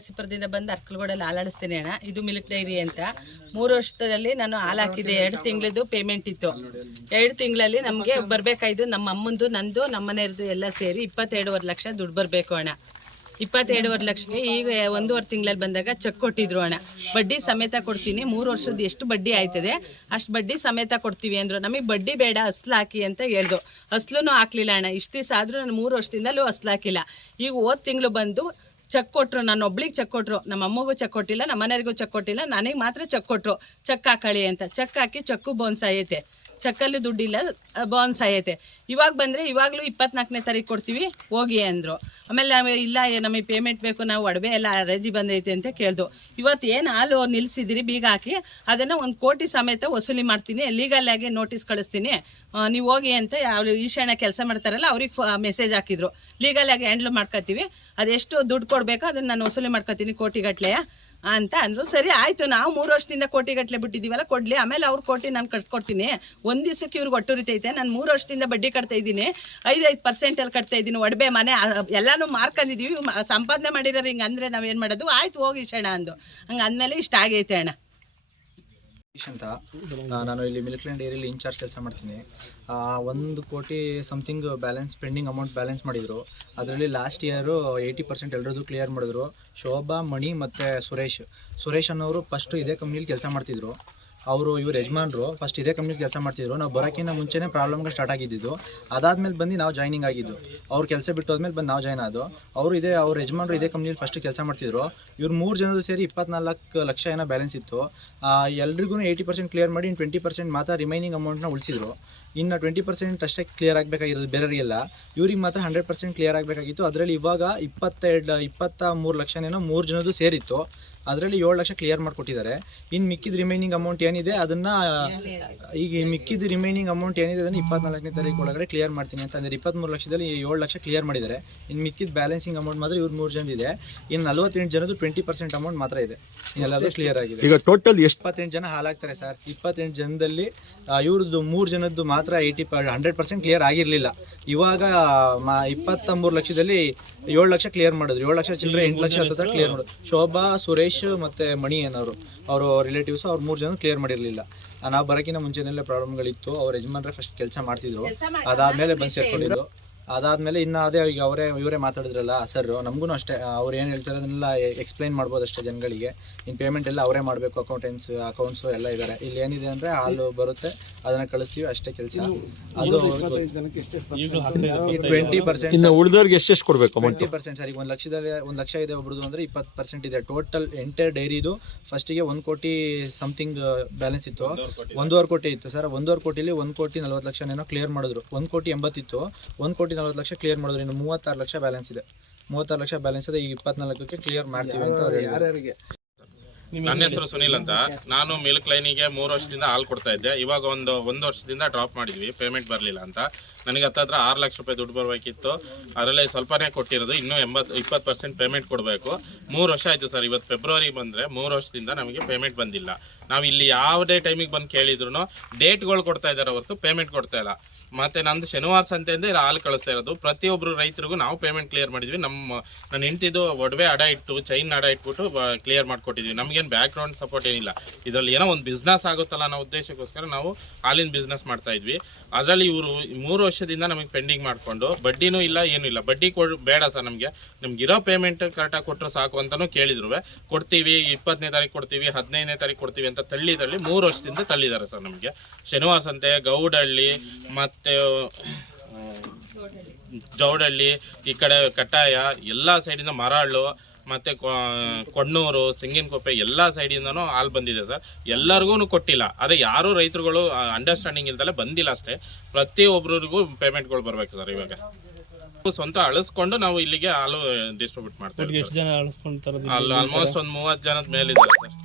ಸಿಪರ್ದಿಂದ ಬಂದು ಅರ್ಕಲ್ಗೋಡಲ್ಲಿ ಹಾಲಾಡಿಸ್ತೀನಿ ಅಣ್ಣ. ಇದು ಮಿಲ್ಕ್ ಡೈರಿ ಅಂತ 3 ವರ್ಷದಲ್ಲಿ ನಾನು ಹಾಲು ಹಾಕಿದ್ದೆ. 2 ತಿಂಗಳದ್ದು ಪೇಮೆಂಟ್ ಇತ್ತು. 2 ತಿಂಗಳಲ್ಲಿ ನಮಗೆ ಬರಬೇಕಾಯ್ತು. ನಮ್ಮ ಅಮ್ಮಂದು ನಂದು ನಮ್ಮ ಮನೆಯವ್ರದ್ದು ಎಲ್ಲ ಸೇರಿ 22.5 ಲಕ್ಷ ದುಡ್ಡು ಬರಬೇಕು ಅಣ್ಣ. 22.5 ಲಕ್ಷಕ್ಕೆ ಈಗ 1.5 ತಿಂಗಳಲ್ಲಿ ಬಂದಾಗ ಚೆಕ್ ಕೊಟ್ಟಿದ್ರು ಅಣ್ಣ. ಬಡ್ಡಿ ಸಮೇತ ಕೊಡ್ತೀನಿ, 3 ವರ್ಷದ ಎಷ್ಟು ಬಡ್ಡಿ ಆಯ್ತದೆ ಅಷ್ಟು ಬಡ್ಡಿ ಸಮೇತ ಕೊಡ್ತೀವಿ ಅಂದರು. ನಮಗೆ ಬಡ್ಡಿ ಬೇಡ, ಅಸ್ಲು ಹಾಕಿ ಅಂತ ಹೇಳ್ದು. ಅಸ್ಲೂ ಹಾಕ್ಲಿಲ್ಲ ಅಣ್ಣ. ಇಷ್ಟು ದಿವಸ ಆದರೂ ನಾನು 3 ವರ್ಷದಿಂದಲೂ ಅಸ್ಲು ಹಾಕಿಲ್ಲ. ಈಗ ಹೋದ ತಿಂಗಳು ಬಂದು ಚೆಕ್ ಕೊಟ್ಟರು. ನಾನು ಒಬ್ಳಿಗೆ ಚೆಕ್ ಕೊಟ್ಟರು, ನಮ್ಮ ಅಮ್ಮಗೂ ಚೆಕ್ ಕೊಟ್ಟಿಲ್ಲ, ನಮ್ಮ ಮನೆಯವ್ರಿಗೂ ಚೆಕ್ ಕೊಟ್ಟಿಲ್ಲ, ನನಗೆ ಮಾತ್ರ ಚೆಕ್ ಕೊಟ್ಟರು. ಚೆಕ್ ಹಾಕಳಿ ಅಂತ. ಚೆಕ್ ಹಾಕಿ ಚೆಕ್ಕು ಬೌನ್ಸ್ ಆಗೈತೆ. ಚೆಕ್ಕಲ್ಲಿ ದುಡ್ಡಿಲ್ಲ, ಬೌನ್ಸ್ ಆಗೈತೆ. ಇವಾಗ ಬಂದರೆ ಇವಾಗಲೂ 24ನೇ ತಾರೀಕು ಕೊಡ್ತೀವಿ ಹೋಗಿ ಅಂದರು. ಆಮೇಲೆ ನಾವು ಇಲ್ಲ ನಮಗೆ ಪೇಮೆಂಟ್ ಬೇಕು, ನಾವು ಒಡವೆ ಎಲ್ಲ ರಜಿ ಬಂದೈತೆ ಅಂತ ಕೇಳ್ದು. ಇವತ್ತು ಏನು ಹಾಲು ನಿಲ್ಲಿಸಿದಿರಿ ಬೀಗ ಹಾಕಿ ಅದನ್ನು 1 ಕೋಟಿ ಸಮೇತ ವಸೂಲಿ ಮಾಡ್ತೀನಿ, ಲೀಗಲ್ಲಾಗಿ ನೋಟಿಸ್ ಕಳಿಸ್ತೀನಿ, ನೀವು ಹೋಗಿ ಅಂತ ಯಾವ ಈಶಾನ್ಯ ಕೆಲಸ ಮಾಡ್ತಾರಲ್ಲ ಅವ್ರಿಗೆ ಮೆಸೇಜ್ ಹಾಕಿದ್ರು. ಲೀಗಲಾಗಿ ಹ್ಯಾಂಡ್ಲ್ ಮಾಡ್ಕೊತೀವಿ, ಅದೆಷ್ಟು ದುಡ್ಡು ಕೊಡಬೇಕೋ ಅದನ್ನು ನಾನು ವಸೂಲಿ ಮಾಡ್ಕೊತೀನಿ ಕೋಟಿಗಟ್ಟಲೆ ಅಂತ ಅಂದರು. ಸರಿ ಆಯಿತು, ನಾವು 3 ವರ್ಷದಿಂದ ಕೋಟಿಗಟ್ಟಲೆ ಬಿಟ್ಟಿದ್ದೀವಲ್ಲ, ಕೊಡಲಿ, ಆಮೇಲೆ ಅವ್ರು ಕೋಟಿ ನಾನು ಕಟ್ಕೊಡ್ತೀನಿ. ಒಂದು ದಿವಸಕ್ಕೆ ಇವ್ರಿಗೆ ಒಟ್ಟುರಿತೈತೆ. ನಾನು 3 ವರ್ಷದಿಂದ ಬಡ್ಡಿ ಕಟ್ತಾ ಇದ್ದೀನಿ, 5% ಕಟ್ತಾ ಇದ್ದೀನಿ. ಒಡವೆ ಮನೆ ಎಲ್ಲನೂ ಮಾರ್ಕೊಂಡಿದ್ದೀವಿ, ಸಂಪಾದನೆ ಮಾಡಿರೋರು ಹಿಂಗೆ ಅಂದರೆ ನಾವೇನು ಮಾಡೋದು? ಆಯ್ತು ಹೋಗಿ ಇಷ್ಟಣ ಅಂದು. ಹಂಗೆ ಅಂದಮೇಲೆ ಇಷ್ಟ ಆಗೈತೆ ಅಣ್ಣ. ಅಂತ ನಾನು ಇಲ್ಲಿ ಮಿಲ್ಕ್ ಲೈನ್ ಡೈರಿಯಲ್ಲಿ ಇನ್ಚಾರ್ಜ್ ಕೆಲಸ ಮಾಡ್ತೀನಿ. 1 ಕೋಟಿ something balance pending amount balance ಮಾಡಿದರು. ಅದರಲ್ಲಿ ಲಾಸ್ಟ್ ಇಯರು 80% ಎಲ್ಲರದ್ದು ಕ್ಲಿಯರ್ ಮಾಡಿದ್ರು. ಶೋಭಾ, ಮಣಿ ಮತ್ತು ಸುರೇಶ್ ಅನ್ನೋರು ಫಸ್ಟು ಇದೇ ಕಂಪ್ನಿಲಿ ಕೆಲಸ ಮಾಡ್ತಿದ್ರು. ಇವ್ರು ಯಜಮಾನ್ರು ಫಸ್ಟ್ ಇದೇ ಕಂಪ್ನಿಲಿ ಕೆಲಸ ಮಾಡ್ತಿದ್ರು. ನಾವು ಬರೋಕ್ಕಿಂತ ಮುಂಚೆನೇ ಪ್ರಾಬ್ಲಮ್ಗಳು ಸ್ಟಾರ್ಟ್ ಆಗಿದ್ದು. ಅದಾದ್ಮೇಲೆ ಬಂದು ನಾವು ಜಾಯ್ನಿಂಗ್ ಆಗಿದ್ದು. ಅವ್ರು ಕೆಲಸ ಬಿಟ್ಟು ಹೋದ್ಮೇಲೆ ಬಂದು ನಾವು ಜಾಯ್ನ್ ಆದೋ. ಅವ್ರ ಯಜಮಾನ್ರು ಇದೇ ಕಂಪ್ನಿಲಿ ಫಸ್ಟ್ ಕೆಲಸ ಮಾಡ್ತಿದ್ರು. ಇವ್ರು 3 ಜನರು ಸೇರಿ 24 ಲಕ್ಷ ಏನೋ ಬ್ಯಾಲೆನ್ಸ್ ಇತ್ತು. ಎಲ್ರಿಗೂ 80% ಕ್ಲಿಯರ್ ಮಾಡಿ 20% ಮಾತ್ರ ರಿಮೈನಿಂಗ್ ಅಮೌಂಟ್ನ ಉಳಿಸಿದ್ರು. ಇನ್ನು 20% ಅಷ್ಟೇ ಕ್ಲಿಯರ್ ಆಗಬೇಕಾಗಿರೋದು ಬೇರೆಯವರಿಗೆಲ್ಲ. ಇವ್ರಿಗೆ ಮಾತ್ರ 100% ಕ್ಲಿಯರ್ ಆಗಬೇಕಾಗಿತ್ತು. ಅದರಲ್ಲಿ ಇವಾಗ 23 ಲಕ್ಷನೇನೋ 3 ಜನದ್ದು ಸೇರಿತ್ತು. ಅದರಲ್ಲಿ 7 ಲಕ್ಷ ಕ್ಲಿಯರ್ ಮಾಡಿಕೊಟ್ಟಿದ್ದಾರೆ. ಇನ್ನು ಮಿಕ್ಕಿದ ರಿಮೈನಿಂಗ್ ಅಮೌಂಟ್ ಏನಿದೆ ಅದನ್ನು ಅದನ್ನು 24ನೇ ತಾರೀಕು ಒಳಗಡೆ ಕ್ಲಿಯರ್ ಮಾಡ್ತೀನಿ ಅಂತ ಅಂದರೆ 23 ಲಕ್ಷದಲ್ಲಿ 7 ಲಕ್ಷ ಕ್ಲಿಯರ್ ಮಾಡಿದ್ದಾರೆ. ಇನ್ನು ಮಿಕ್ಕಿದ ಬ್ಯಾಲೆನ್ಸಿಂಗ್ ಅಮೌಂಟ್ ಮಾತ್ರ ಇವ್ರು 3 ಜನದಿದೆ. ಇನ್ನು 48 ಜನದ್ದು 20% ಅಮೌಂಟ್ ಮಾತ್ರ ಇದೆ. ಇನ್ನೆಲ್ಲರೂ ಕ್ಲಿಯರ್ ಆಗಿದೆ. ಈಗ ಟೋಟಲ್ ಎಷ್ಟು 28 ಜನ ಹಾಲಾಗ್ತಾರೆ ಸರ್. 28 ಜನದಲ್ಲಿ ಇವ್ರದ್ದು 3 ಜನದ್ದು ಮಾತ್ರ 100% ಕ್ಲಿಯರ್ ಆಗಿರಲಿಲ್ಲ. ಇವಾಗ 23 ಲಕ್ಷದಲ್ಲಿ 7 ಲಕ್ಷ ಕ್ಲಿಯರ್ ಮಾಡಿದ್ರು. 7 ಲಕ್ಷ ಚಿಲ್ಲರೆ 8 ಲಕ್ಷ ಹತ್ತಿರ ಕ್ಲಿಯರ್ ಮಾಡಿದ್ರು. ಶೋಭಾ, ಸುರೇಶ್ ಮತ್ತು ಮಣಿ ಅನ್ನೋರು ಅವರು ರಿಲೇಟಿವ್ಸ್, ಅವ್ರು 3 ಜನ ಕ್ಲಿಯರ್ ಮಾಡಿರಲಿಲ್ಲ. ನಾವು ಬರೋಕ್ಕಿಂತ ಮುಂಚೆನೆಲ್ಲ ಪ್ರಾಬ್ಲಮ್ಗಳಿತ್ತು. ಅವ್ರ ಯಜಮಾನ್ರೆ ಫಸ್ಟ್ ಕೆಲಸ ಮಾಡ್ತಿದ್ರು, ಅದಾದಮೇಲೆ ಬಂದು ಸೇರ್ಕೊಂಡಿದ್ರು. ಅದಾದಮೇಲೆ ಇನ್ನು ಅದೇ ಈಗ ಇವರೇ ಮಾತಾಡಿದ್ರಲ್ಲ ಸರ್, ನಮಗೂ ಅಷ್ಟೇ ಅವ್ರು ಏನು ಹೇಳ್ತಾರೆ ಅದನ್ನೆಲ್ಲ ಎಕ್ಸ್ಪ್ಲೈನ್ ಮಾಡ್ಬೋದು ಅಷ್ಟೇ ಜನಗಳಿಗೆ. ಇನ್ನು ಪೇಮೆಂಟ್ ಎಲ್ಲ ಅವರೇ ಮಾಡಬೇಕು. ಅಕೌಂಟ್ಸು ಎಲ್ಲ ಇದ್ದಾರೆ. ಇಲ್ಲಿ ಏನಿದೆ ಅಂದರೆ ಹಾಲು ಬರುತ್ತೆ, ಅದನ್ನು ಕಳಿಸ್ತೀವಿ ಅಷ್ಟೇ ಕೆಲಸ. ಅದು 20%. ಇನ್ನು ಉಳಿದವ್ರಿಗೆ ಎಷ್ಟು ಕೊಡಬೇಕು? 20% ಸರ್. ಈಗ 1 ಲಕ್ಷ ಇದೆ ಒಬ್ರದ್ದು ಅಂದರೆ 20% ಇದೆ. ಟೋಟಲ್ ಎಂಟೈರ್ ಡೈರಿದು ಫಸ್ಟಿಗೆ 1 ಕೋಟಿ ಸಮಥಿಂಗ್ ಬ್ಯಾಲೆನ್ಸ್ ಇತ್ತು. 1.25 ಕೋಟಿ ಇತ್ತು ಸರ್. 1.25 ಕೋಟಿಲಿ 1 ಕೋಟಿ 40 ಲಕ್ಷನೇನೋ ಕ್ಲಿಯರ್ ಮಾಡಿದ್ರು. 1 ಕೋಟಿ 80 ಇತ್ತು, 1 ಕೋಟಿ 40 ಲಕ್ಷ ಕ್ಲಿಯರ್ ಮಾಡಿದ್ರು. ಇನ್ನು 36 ಲಕ್ಷ ಬ್ಯಾಲೆನ್ಸ್ ಇದೆ. 36 ಲಕ್ಷ ಬ್ಯಾಲೆನ್ಸ್ ಇದೆ. ಈಗ 24ಕ್ಕೆ ಕ್ಲಿಯರ್ ಮಾಡ್ತೀವಿ ಅಂತ ಅವ್ರು ಹೇಳಿದ್ರು. ನನ್ನ ಹೆಸರು ಸುನಿಲ್ ಅಂತ. ನಾನು ಮಿಲ್ಕ್ ಲೈನಿಗೆ 3 ವರ್ಷದಿಂದ ಹಾಲು ಕೊಡ್ತಾ ಇದ್ದೆ. ಇವಾಗ ಒಂದು ವರ್ಷದಿಂದ ಡ್ರಾಪ್ ಮಾಡಿದ್ವಿ, ಪೇಮೆಂಟ್ ಬರಲಿಲ್ಲ ಅಂತ. ನನಗೆ ಹತ್ತಿರ 6 ಲಕ್ಷ ರೂಪಾಯಿ ದುಡ್ಡು ಬರಬೇಕಿತ್ತು. ಅದರಲ್ಲಿ ಸ್ವಲ್ಪನೇ ಕೊಟ್ಟಿರೋದು. ಇನ್ನೂ 20% ಪೇಮೆಂಟ್ ಕೊಡಬೇಕು. 3 ವರ್ಷ ಆಯಿತು ಸರ್. ಇವತ್ತು ಫೆಬ್ರವರಿಗೆ ಬಂದರೆ 3 ವರ್ಷದಿಂದ ನಮಗೆ ಪೇಮೆಂಟ್ ಬಂದಿಲ್ಲ. ನಾವು ಇಲ್ಲಿ ಯಾವುದೇ ಟೈಮಿಗೆ ಬಂದು ಕೇಳಿದ್ರು ಡೇಟ್ಗಳು ಕೊಡ್ತಾ ಇದ್ದಾರೆ ಹೊರತು ಪೇಮೆಂಟ್ ಕೊಡ್ತಾ ಇಲ್ಲ. ಮತ್ತು ನಂದು ಶನಿವಾರ ಸಂತೆಯಿಂದ ಹಾಲು ಕಳಿಸ್ತಾ ಇರೋದು. ಪ್ರತಿಯೊಬ್ಬರು ರೈತರಿಗೂ ನಾವು ಪೇಮೆಂಟ್ ಕ್ಲಿಯರ್ ಮಾಡಿದ್ವಿ. ನನ್ನ ಹೆಂಡ್ತಿದ್ದು ಒಡವೆ ಅಡ ಇಟ್ಟು ಚೈನ್ ಅಡ ಇಟ್ಬಿಟ್ಟು ಕ್ಲಿಯರ್ ಮಾಡಿಕೊಟ್ಟಿದ್ವಿ. ನಮಗೇನು ಬ್ಯಾಕ್ಗ್ರೌಂಡ್ ಸಪೋರ್ಟ್ ಏನಿಲ್ಲ. ಇದರಲ್ಲಿ ಏನೋ ಒಂದು ಬಿಸ್ನೆಸ್ ಆಗುತ್ತಲ್ಲ ಅನ್ನೋ ಉದ್ದೇಶಕ್ಕೋಸ್ಕರ ನಾವು ಹಾಲಿನ ಬಿಸ್ನೆಸ್ ಮಾಡ್ತಾ ಇದ್ವಿ. ಅದರಲ್ಲಿ ಇವರು 3 ವರ್ಷದಿಂದ ನಮಗೆ ಪೆಂಡಿಂಗ್ ಮಾಡಿಕೊಂಡು ಬಡ್ಡಿನೂ ಇಲ್ಲ, ಏನೂ ಇಲ್ಲ. ಬಡ್ಡಿ ಬೇಡ ಸರ್, ನಮಗಿರೋ ಪೇಮೆಂಟ್ ಕರೆಕ್ಟಾಗಿ ಕೊಟ್ಟರು ಸಾಕು ಅಂತಲೂ ಕೇಳಿದ್ರು. ಕೊಡ್ತೀವಿ, 20ನೇ ತಾರೀಕು ಕೊಡ್ತೀವಿ, 15ನೇ ತಾರೀಕು ಕೊಡ್ತೀವಿ ಅಂತ ತಳ್ಳಿ 3 ವರ್ಷದಿಂದ ತಳ್ಳಿದ್ದಾರೆ ಸರ್. ನಮಗೆ ಶನಿವಾರ ಸಂತೆ, ಗೌಡಹಳ್ಳಿ ಮತ್ತು ಜೌಡಹಳ್ಳಿ, ಈ ಕಡೆ ಕಟ್ಟಾಯ, ಎಲ್ಲ ಸೈಡಿಂದ ಮರಹಳ್ಳು ಮತ್ತು ಕೊಣ್ಣೂರು, ಸಿಂಗಿನಕೊಪ್ಪೆ ಎಲ್ಲ ಸೈಡಿಂದನೂ ಹಾಲು ಬಂದಿದೆ ಸರ್. ಎಲ್ಲರಿಗೂ ಕೊಟ್ಟಿಲ್ಲ. ಆದರೆ ಯಾರೂ ರೈತರುಗಳು ಅಂಡರ್ಸ್ಟ್ಯಾಂಡಿಂಗ್ ಇಲ್ದಲೇ ಬಂದಿಲ್ಲ ಅಷ್ಟೇ. ಪ್ರತಿಯೊಬ್ಬರಿಗೂ ಪೇಮೆಂಟ್ಗಳು ಬರಬೇಕು ಸರ್. ಇವಾಗ ಸ್ವಂತ ಅಳಿಸ್ಕೊಂಡು ನಾವು ಇಲ್ಲಿಗೆ ಹಾಲು ಡಿಸ್ಟ್ರಿಬ್ಯೂಟ್ ಮಾಡ್ತೀವಿ. ಆಲ್ಮೋಸ್ಟ್ ಒಂದು 30 ಜನದ ಮೇಲಿದ್ದಾರೆ ಸರ್.